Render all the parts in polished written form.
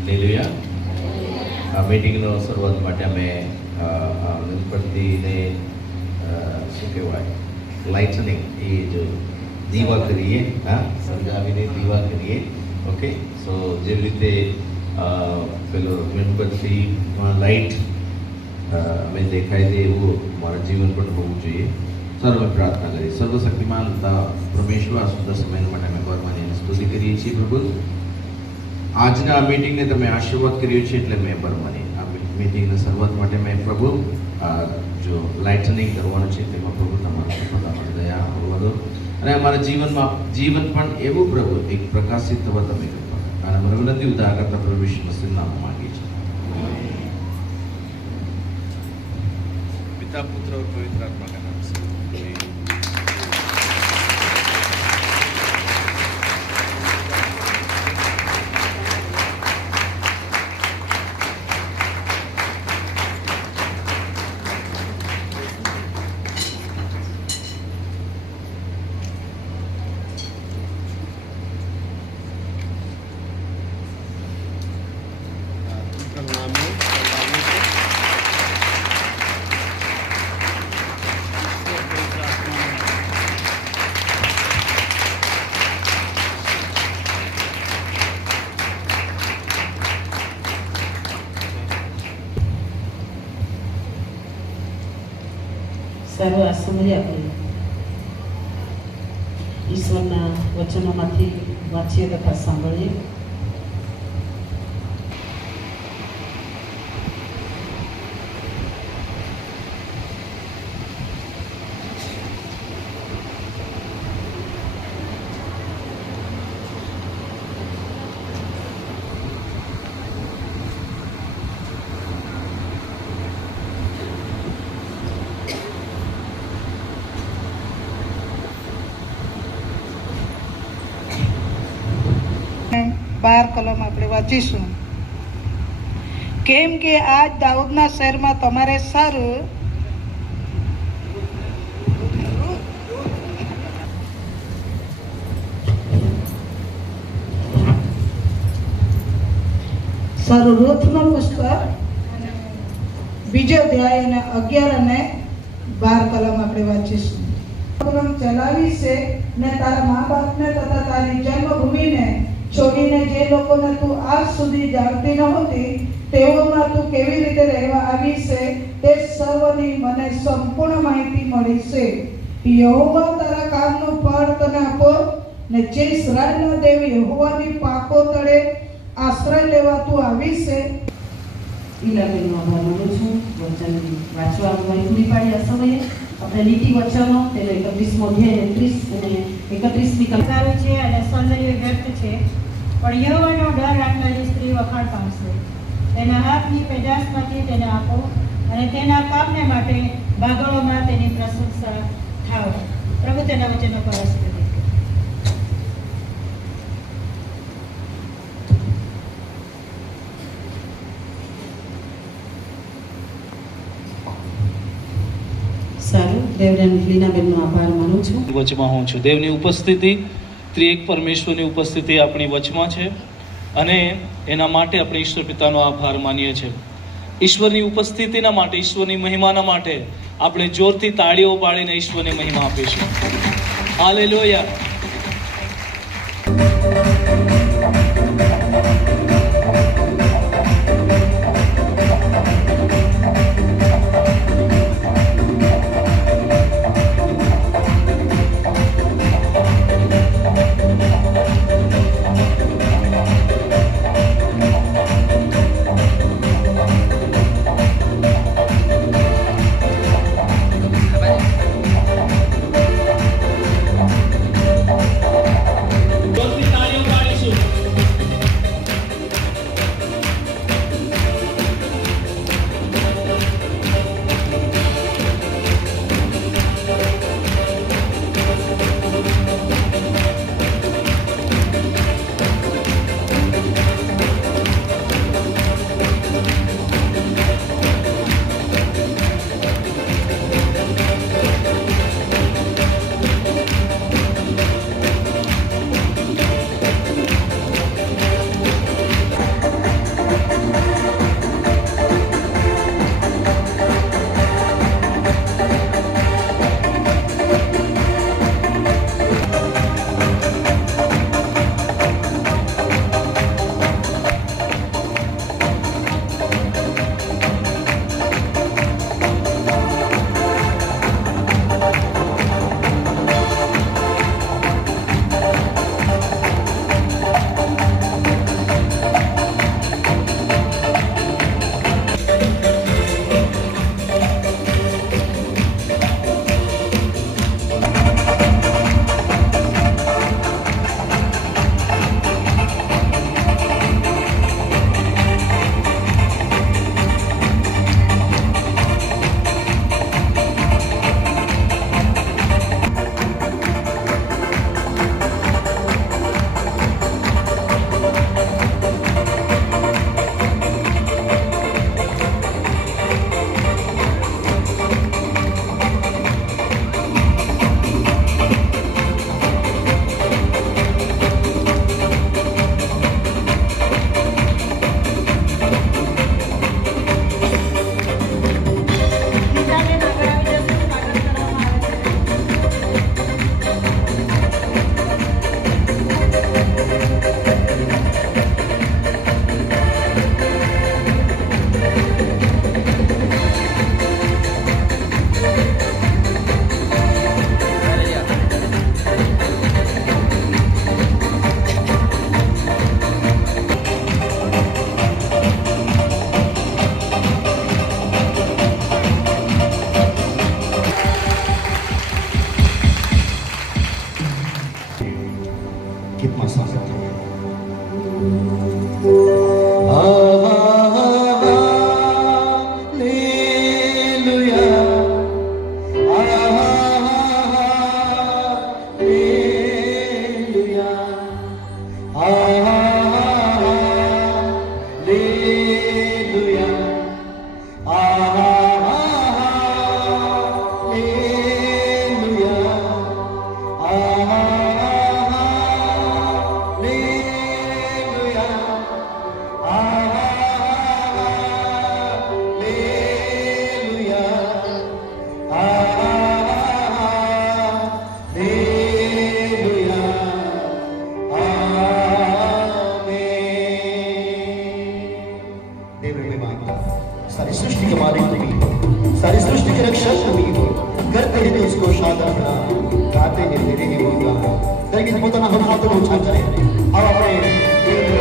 Hallelujah. આ મીટિંગનો શરૂઆત માટે અમે ગણપતિને શું કહેવાય લાઇટનિંગ એ જો દીવા કરીએ, હા, સળગાવીને દીવા કરીએ. ઓકે, સો જેવી રીતે પેલો ગણપતિમાં લાઇટ અમે દેખાય છે એવું મારા જીવન પણ હોવું જોઈએ. સર્વ પ્રાર્થના કરીએ. સર્વશક્તિમાન પરમેશ્વર સુંદર સમય માટે અમે પરમાની સ્તુતિ કરીએ છીએ. પ્રભુ, આજના આ મીટિંગને તમે આશીર્વાદ કર્યો છે એટલે મેં પરમાની આ મીટિંગની શરૂઆત માટે મેં પ્રભુ જો લાઇટનિંગ કરવાનું છે તેમાં પ્રભુ તમારા તમારી દયા હોવા દો અને અમારા જીવન પણ એવું પ્રભુ એક પ્રકાશિત થવા તમે કરો અને મને વિનંતી ઉદ્ધાર કરતા પ્રભુ ઈસુ મસીહનું નામ માંગીએ છીએ. पिता पुत्र और पवित्र आत्मा का नाम से સર્વ આસમરી આપણે ઈશ્વરના વચનોમાંથી વાંચીએ તથા સાંભળીએ. બાર કલમ આપણે વાંચીશું. કેમ કે આજ દાઉદના શહેરમાં તમારે સારું રૂથનો પુસ્તક બીજો અધ્યાય અને 11 અને 12 કલમ આપણે વાંચીશું. ચલાવી છે ને તારા મા બાપને તથા તારી જન્મભૂમિને છોડીને જે લોકોને તું આજ સુધી જાણતી નહોતી તેઓમાં તું કેવી રીતે રહેવા આવી છે તે સર્વની મને સંપૂર્ણ માહિતી મળી છે. યહોવા તારા કામનું ફળ તને આપો ને જે ઇસ્રાયેલના દેવ યહોવાની પાકો તળે આશ્રય લેવા તું આવી છે. ઈલાબેનનો આભાર માનું છું. વચન વાંચવા પૂરી પાડી આ સમયે આપણે નીતિ વચનો તેનો 31મો અધ્યાય 30 અને 31મી કલમ છે અને સૌંદર્ય વ્યક્ત છે. પણ યહોવાનો ડર રાખનારી સ્ત્રી વખાણ પામશે. તેના હાથની પેદાશમાંથી તેને આપો અને તેના કામને માટે ભાગોળોમાં તેની પ્રશંસા થાવ. પ્રભુ તેના વચનો પર આશીર્વાદ. સારું, દેવરાની લીનાબેનનો આભાર માનું છું. વચમાં હું છું. દેવની ઉપસ્થિતિ, ત્રિએક પરમેશ્વરની ઉપસ્થિતિ આપણી વચમાં છે અને એના માટે આપણે ઈશ્વર પિતાનો આભાર માનીએ છીએ. ઈશ્વરની ઉપસ્થિતિના માટે, ઈશ્વરની મહિમાના માટે આપણે જોરથી તાળીઓ પાડીને ઈશ્વરની મહિમા આપીશું. હાલેલુયા. सारी सृष्टि के मालिक तुम ही हो, सारी सृष्टि के रक्षक तुम ही हो। करते ही तो उसको शादा बना, गाते हैं तेरे ही गुणगान। लेकिन પોતાના હાથો ઊંચા કરે, આવ આપણે દેવને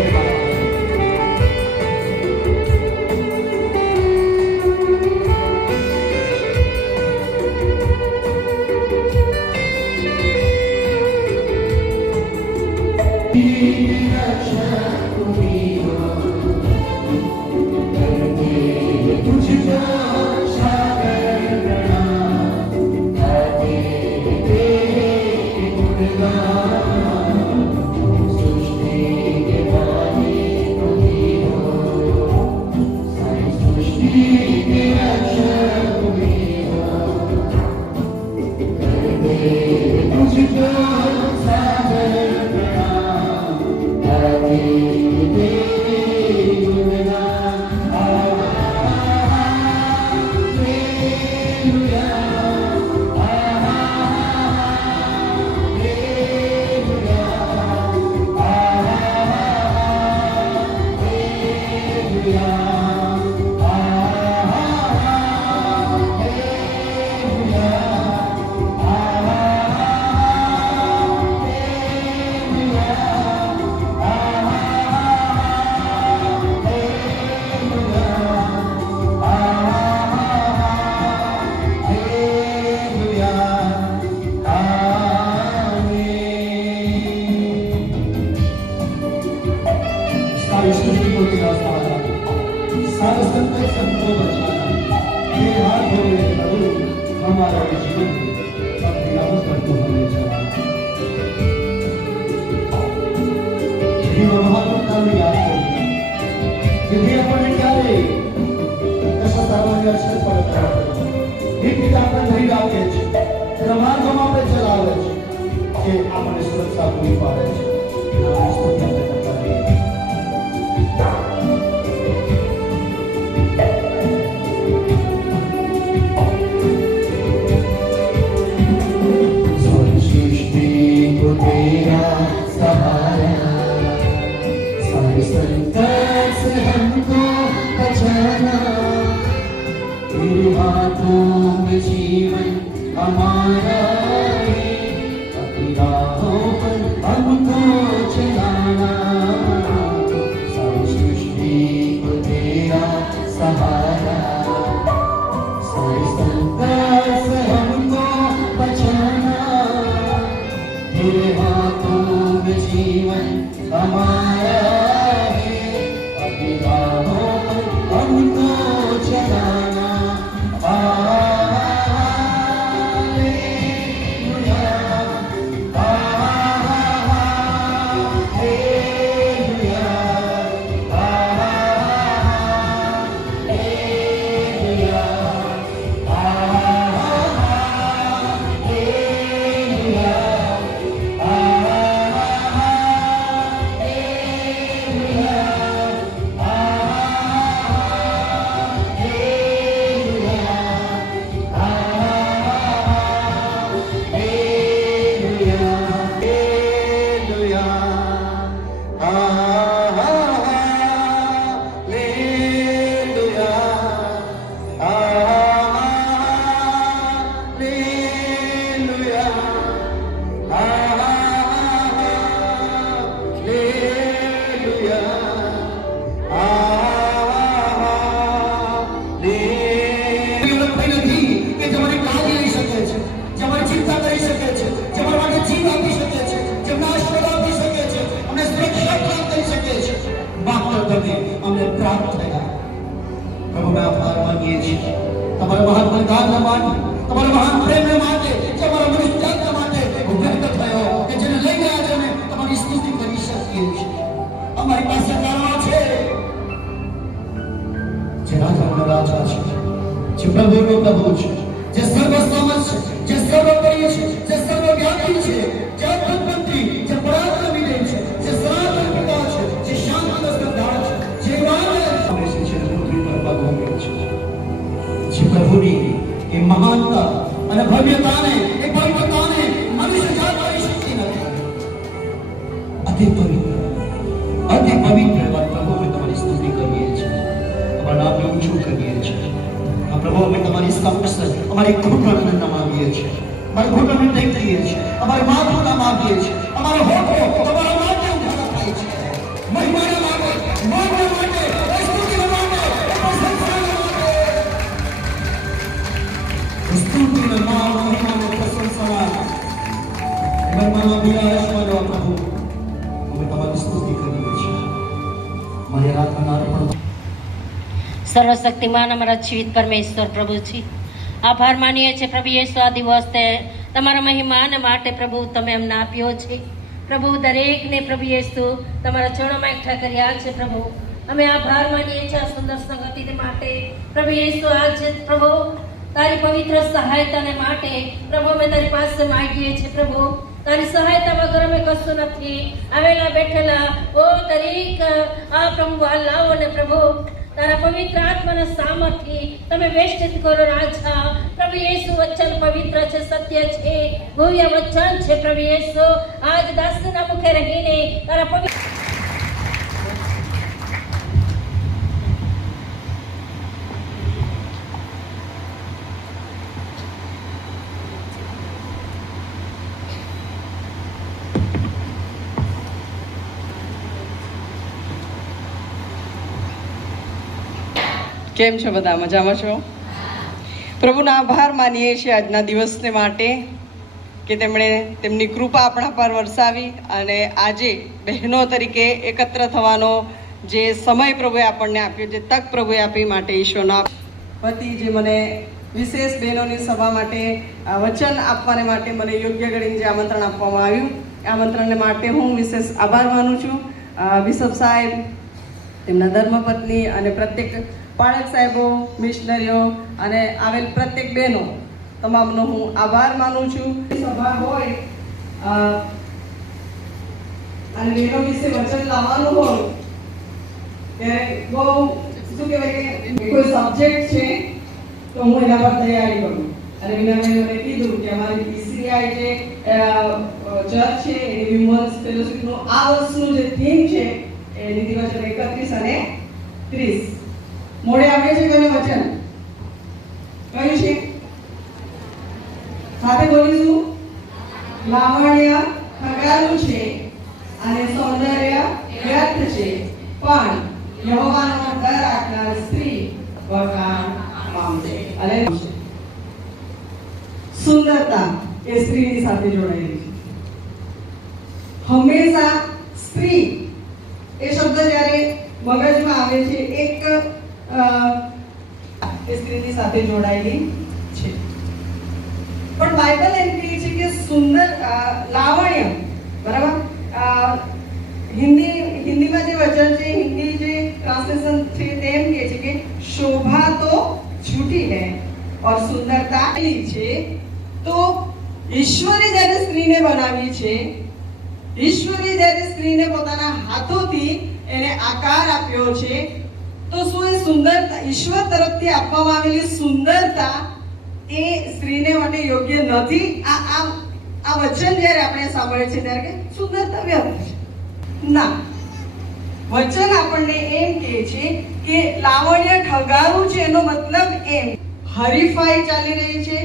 सारी सृष्टि को तेरा सहारा, सारे संकट संतों बचाना, तेरे हाथ धोए प्रभु हमारा ये जीवन अब निरामत कर तू हमें चला। यदि महात्मा में याद करूँगा, यदि अपने क्या ले ऐसा सामान्य अक्षर पर करा ये पिता पर नहीं डाले तेरा मार्ग हम पे चलावे कि अपने सुरक्षा पूरी पावे नाम स्तुति करता है। जीवन हमारा अपनी राहों पर हमको चलाना, सारी सृष्टि को तेरा सहारा, सारे संकट से हमको बचाना, तेरे हाथों में जीवन हमारा है, अपनी राहों पर हमको चलाना। તમારા મહાન બલિદાનના માટે, તમારા મહાન પ્રેમને માટે, તમારા મનુષ્ય જાતના માટે હું વ્યક્ત થયો કે જેને લઈને આજે અમે તમારી સ્તુતિ કરી શકીએ છીએ। અમારી પાસે કારણો છે, જે રાજાનો રાજા છે, જે પ્રભુનો પ્રભુ છે, જે સર્વસમર્થ છે, જે સર્વપ્રિય છે, જે સર્વવ્યાપી છે, જે અદ્ભુત મંત્રી, જે પરાક્રમી દેવ છે, જે સનાતન પિતા છે, જે શાંત શ્રદ્ધા છે, જે માનવ છે, પૃથ્વી પર ભગવાન છે। પ્રભુની એ મહાનતા અને ભવ્યતાને, એ પવિત્રતાને મનુષ્ય જાત કરી શકતી નથી। અતિ પવિત્ર એવા પ્રભુ તમારી સ્તુતિ કરીએ છીએ, તમારા નામને ઊંચું કરીએ છીએ। અમારી ઘૂંટણને નમાવીએ છીએ, અમારી ઘૂંટણને ટેકીએ છીએ, અમારી માથું નમાવીએ છીએ, અમારો હોઠો તમારા માટે ઉઘાડા થાય છે. મહિમાના માટે, માનવા માટે, સ્તુતિના માટે, પ્રશંસાના માટે. સ્તુતિના નામ, મહિમાના પ્રશંસા મહિમાના બિરાજમાન પ્રભુ, અમે તમારી સ્તુતિ કરીએ છીએ. મારી આરાધના અર્પણ સર્વશક્તિમાન અમારા જીવિત પરમેશ્વર પ્રભુ છે, આભાર માનીએ છીએ પ્રભુ યેસુ, આ દિવસ તે તમારા મહિમાને માટે પ્રભુ તમે અમને આપ્યો છે. પ્રભુ દરેકને પ્રભુ યેસુ તમારા ચરણોમાં એકઠા કર્યા છે. પ્રભુ અમે આભાર માનીએ છીએ આ સુંદર સંગતિને માટે. પ્રભુ યેસુ આજે પ્રભુ તારી પવિત્ર સહાયતાને માટે પ્રભુ અમે તારી પાસે માંગીએ છીએ. પ્રભુ તારી સહાયતા વગર અમે કશું નથી. આવેલા બેઠેલા ઓ દરેક આ પ્રભુ વાલાઓને પ્રભુ તારા પવિત્ર આત્માના સામર્થ્ય તમે વેષ્ટિત કરો રાજા. પ્રભુ યેસુ વચન પવિત્ર છે, સત્ય છે, ભવ્ય વચન છે. પ્રભુ યેસુ આજ દાસના મુખે રહીને તારા પવિત્ર કેમ છો બધા? મજામાં છો? પ્રભુના આભાર માનીએ છીએ આજના દિવસને માટે કે તેમણે તેમની કૃપા આપણા પર વરસાવી અને આજે બહેનો તરીકે એકત્ર થવાનો જે સમય પ્રભુએ આપણને આપ્યો, જે તક પ્રભુએ આપી માટે ઈશ્વરના વતી જે મને વિશેષ બહેનોની સભા માટે વચન આપવાને માટે મને યોગ્ય ગણીને જે આમંત્રણ આપવામાં આવ્યું, એ આમંત્રણને માટે હું વિશેષ આભાર માનું છું. બિશપ સાહેબ, તેમના ધર્મપત્ની અને પ્રત્યેક પાળક સાહેબો, મિશનરીઓ અને આવેલ પ્રત્યેક બહેનો તમામનો હું આભાર માનું છું. સભા હોય અને બહેનો વિશે વચન લાવવાનું હોય ત્યારે બહુ શું કહેવાય કે કોઈ સબ્જેક્ટ છે તો હું એના પર તૈયારી કરું. અને વિનાબેને મને કીધું કે અમારી PCI જે ચર્ચ છે એની વિમન્સ ફેલોશિપનું આ વર્ષનું જે થીમ છે એ નીતિવચન 31 અને 30 મોડે આવે છે. કોઈને વચન કયું છે? સાથે બોલીશું. લાવણ્ય ખગારું છે અને સૌંદર્ય વ્યર્થ છે, પણ યહોવાનો ડર રાખનાર સ્ત્રી વખાણ પામશે. અને સુંદરતા એ સ્ત્રીની સાથે જોડાયેલી છે. હંમેશા સ્ત્રી એ શબ્દ જ્યારે મગજમાં આવે છે એક સ્ત્રીની સાથે જોડાયેલી છે. પણ બાઇબલ એમ કહે છે કે સુંદર લાવણ્ય, બરાબર? હિન્દીમાં જે વચન છે, હિન્દી જે ટ્રાન્સલેશન છે તેમ કહે છે કે શોભા તો झूठी है और सुंदरता છે. તો ઈશ્વરે જ્યારે સ્ત્રીને બનાવી છે, ઈશ્વરે જ્યારે સ્ત્રીને પોતાના હાથોથી એને આકાર આપ્યો છે, તો શું એ સુંદરતા ઈશ્વર તરફથી આપવામાં આવેલી સુંદરતા એ સ્ત્રીને માટે યોગ્ય નથી? આ વચન જ્યારે આપણે સાંભળે છે ત્યારે કે સુંદરતા વ્યર્થ છે. ના, વચન આપણને એમ કહે છે કે લાવણ્ય ઠગારું છે. એનો મતલબ એમ હરીફાઈ ચાલી રહી છે,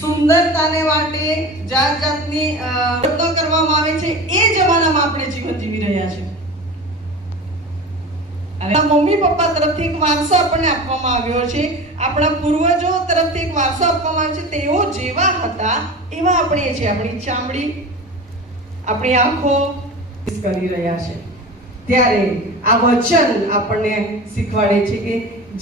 સુંદરતાને માટે જાત જાતની પ્રયત્નો કરવામાં આવે છે. એ જમાનામાં આપણે જીવન જીવી રહ્યા છીએ. મમ્મી પપ્પા તરફથી એક વારસો આપણને આપવામાં આવ્યો છે, આપણા પૂર્વજો તરફથી એક વારસો આપવામાં આવ્યો છે. તેઓ જેવા હતા એવા આપણે છીએ. આપણી ચામડી, આપણી આંખો કરી રહ્યા છે. ત્યારે આ વચન આપણને શીખવાડે છે કે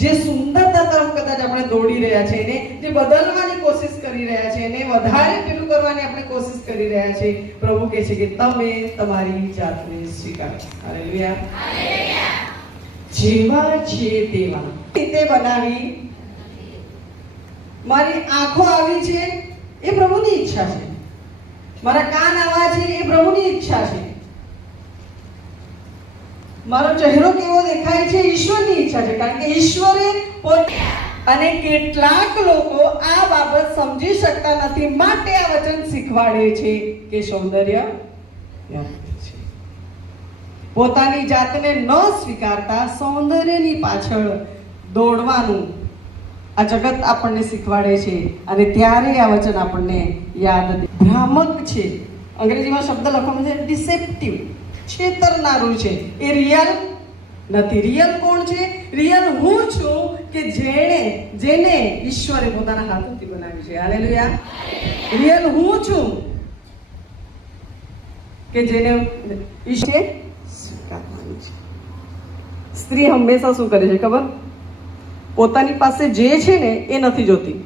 જે સુંદરતા તરફ કદાચ આપણે દોડી રહ્યા છે, એને જે બદલવાની કોશિશ કરી રહ્યા છે, એને વધારે પેલું કરવાની આપણે કોશિશ કરી રહ્યા છે, પ્રભુ કહે છે કે તમે તમારી જાતને સ્વીકારો. હાલેલુયા. જેવા છે તેવા રીતે બનાવી. મારી આંખો આવી છે એ પ્રભુની ઈચ્છા છે, મારા કાન આવા છે એ પ્રભુની ઈચ્છા છે, મારો ચહેરો કેવો દેખાય છે ઈશ્વરની ઈચ્છા છે. કારણ કે ઈશ્વરે અને કેટલાક લોકો આ બાબત સમજી શકતા નથી, માટે આ વચન શીખવાડે છે કે સૌંદર્ય પોતાની જાતને ન સ્વીકારતા સૌંદર્યની પાછળ દોડવાનું આ જગત આપણને શીખવાડે છે અને ત્યારે આ વચન આપણને યાદ હતી. ભ્રામક છે, અંગ્રેજીમાં શબ્દ લખવામાં છે ડિસેપ્ટિવ, છેતરનારું છે. એ રિયલ નથી. રિયલ કોણ છે? રિયલ હું છું કે જેને ઈશ્વરે પોતાના હાથોથી બનાવ્યું છે. હાલેલુયા. રિયલ હું છું કે જેને ઈશ્વરે સ્વીકારવાનું છે. સ્ત્રી હંમેશા શું કરે છે ખબર? પોતાની પાસે જે છે ને એ નથી જોતી,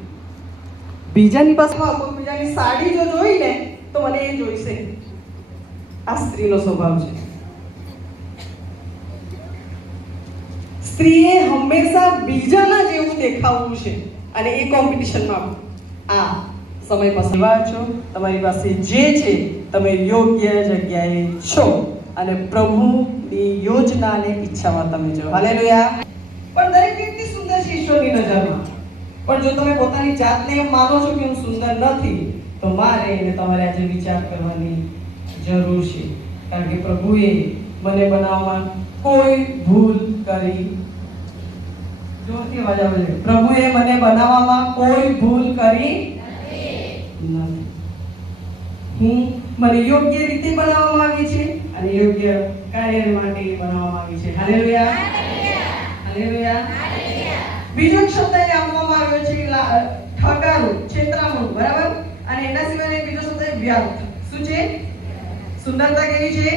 બીજાની પાસે બીજાની સાડી જો જોઈ ને તો મને એ જોઈશે. આ સ્ત્રીનો સ્વભાવ છે. સ્ત્રીએ હંમેશા બીજાના જેવું દેખાવું છે અને એ કોમ્પિટિશનમાં આ સમય પસાર છો. તમારી પાસે જે છે તમે યોગ્ય જગ્યાએ છો અને પ્રભુની યોજના અને ઈચ્છામાં તમે છો. હાલેલુયા. પણ દરેક વ્યક્તિ સુંદર છે ઈશ્વરની નજરમાં. પણ જો તમે પોતાની જાતને એમ માનો છો કે હું સુંદર નથી, તો મારે અને તમારે આજે વિચાર કરવાની જરૂર છે. કારણ કે પ્રભુએ મને બનાવવામાં કોઈ ભૂલ કરી જોરથી અવાજ આવે છે. પ્રભુએ મને બનાવવામાં કોઈ ભૂલ કરી નથી. મને યોગ્ય રીતે બનાવવામાં આવી છે અને યોગ્ય કાર્ય માટે બનાવવામાં આવી છે. હાલેલુયા. હાલેલુયા. બીજો શબ્દ એ આપવામાં આવ્યો છે ઠગારું, છેતરામણું, બરાબર? અને એના સિવાય બીજો શબ્દ વ્યર્થ. શું છે? સુંદરતા કેવી છે?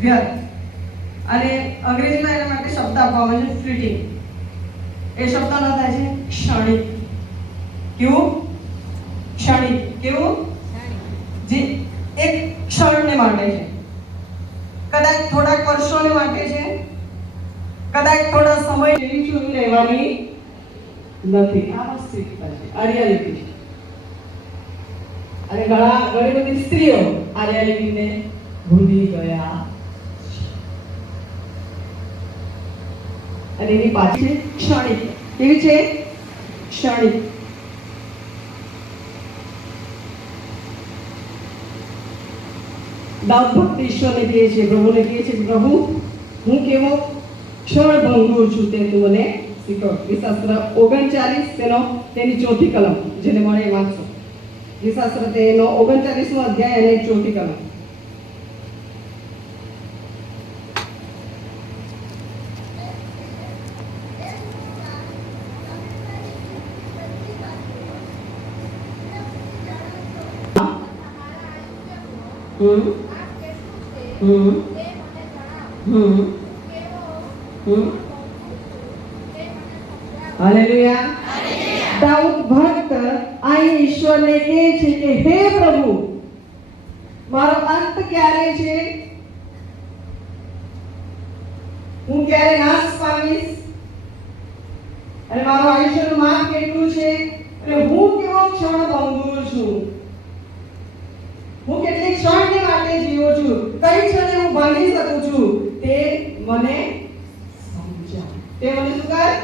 વ્યર્થ. અને અંગ્રેજીમાં એના માટે શબ્દ આપવામાં છે ફ્લીટિંગ. એ શબ્દનો થાય છે ક્ષણિક. કેવું? ક્ષણિક. કેવું? જે એક ક્ષણને માટે છે, કદાચ થોડાક વર્ષોને માટે છે, કદાચ થોડા સમય જેવી ચૂરી રહેવાની નથી. આ વાસ્તવિકતા છે, આ રિયાલિટી છે. અને ઘણી બધી સ્ત્રીઓ આ રિયાલિટીને ભૂલી ગયા અને એની પાછી ક્ષણિક. કેવી છે? ક્ષણિક. દાઉદ ભક્ત ઈશ્વરને કહે છે, પ્રભુને કહે છે, પ્રભુ હું કેવો ક્ષણભંગુર છું તે તું મને શીખવ. ગીતશાસ્ત્ર 39 તેની 4થી કલમ, જેને મળે વાંચો. ગીતશાસ્ત્ર તેનો 39મો અધ્યાય અને 4થી કલમ. હાલેલુયા. દાઉદ ભક્ત અહીં ઈશ્વરને કહે છે કે હે પ્રભુ, મારો અંત ક્યારે છે? હું ક્યારે નાશ પામીશ? અને મારું આયુષ્યનું માપ કેટલું છે? અને હું કેવો ક્ષણભંગુર છું? હું કેટલી ક્ષણને માટે જીવું છું? કઈ ક્ષણે હું ભાંગી શકું છું? તે મને સમજા. તે મને શું કર?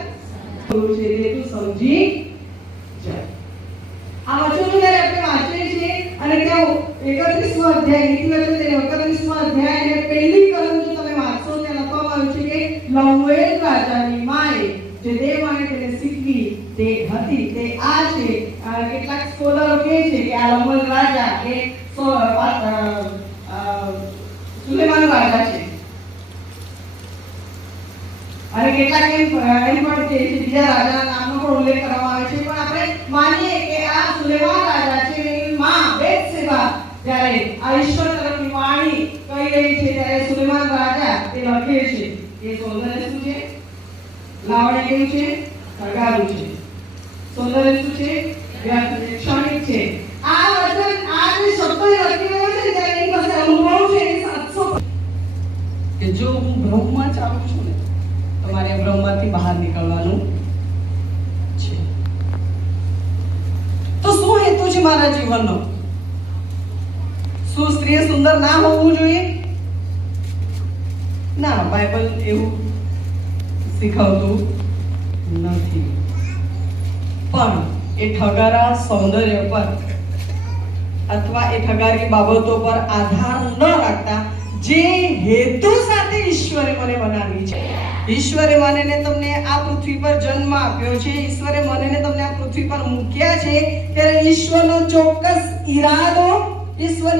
છે તે તું સમજી જા. આ વચનો જ્યારે આપણે વાંચીએ છીએ અને ત્યાં 31મો અધ્યાય નીતિવચન તેનો 31મો અધ્યાય અને પહેલી કલમ જો તમે વાંચો ત્યાં લખવામાં આવ્યું છે કે લમુએલ રાજાની માએ જે દેવાને તેને શીખવી તે હતી તે આ છે. કેટલાક સ્કોલરો કહે છે કે આ લમુએલ રાજા એ સુલેમાન રાજા છે. અને કેટલાક એમ પણ કહે છે બીજા રાજાના નામનો પણ ઉલ્લેખ કરવામાં આવે છે. પણ આપણે માનીએ કે આ સુલેમાન રાજા છે. એની માં બેથશેબા જ્યારે આ ઈશ્વર તરફની વાણી કહી રહી છે ત્યારે સુલેમાન રાજા તે લખે છે કે સૌંદર્ય શું છે? લાવણ્ય કેવું છે? ઠગારું છે. સૌંદર્ય શું છે? વ્યર્થ છે, ક્ષણિક છે. આ વચન આ જે શબ્દો લખી રહ્યો છે ત્યારે એની પાસે અનુભવ છે. એની 700 કે જો હું ભ્રમમાં ચાલું છું ને, તમારે ભ્રમમાંથી બહાર નીકળવાનું છે. તો શું હેતુ છે મારા જીવનનો? શું સ્ત્રીએ સુંદર ના હોવું જોઈએ? ના, બાઇબલ એવું શીખવતું નથી. પણ એ ઠગારા સૌંદર્ય પર અથવા એ ઠગારી બાબતો પર આધાર ન રાખતા જે હેતુ સાથે ઈશ્વરે મને બનાવી છે, ઈશ્વરે મને ને તમને આ પૃથ્વી પર જન્મ આપ્યો છે, ઈશ્વરે મને ને તમને આ પૃથ્વી પર મૂક્યા છે, ત્યારે ઈશ્વરનો ચોક્કસ ઈરાદો, ઈશ્વર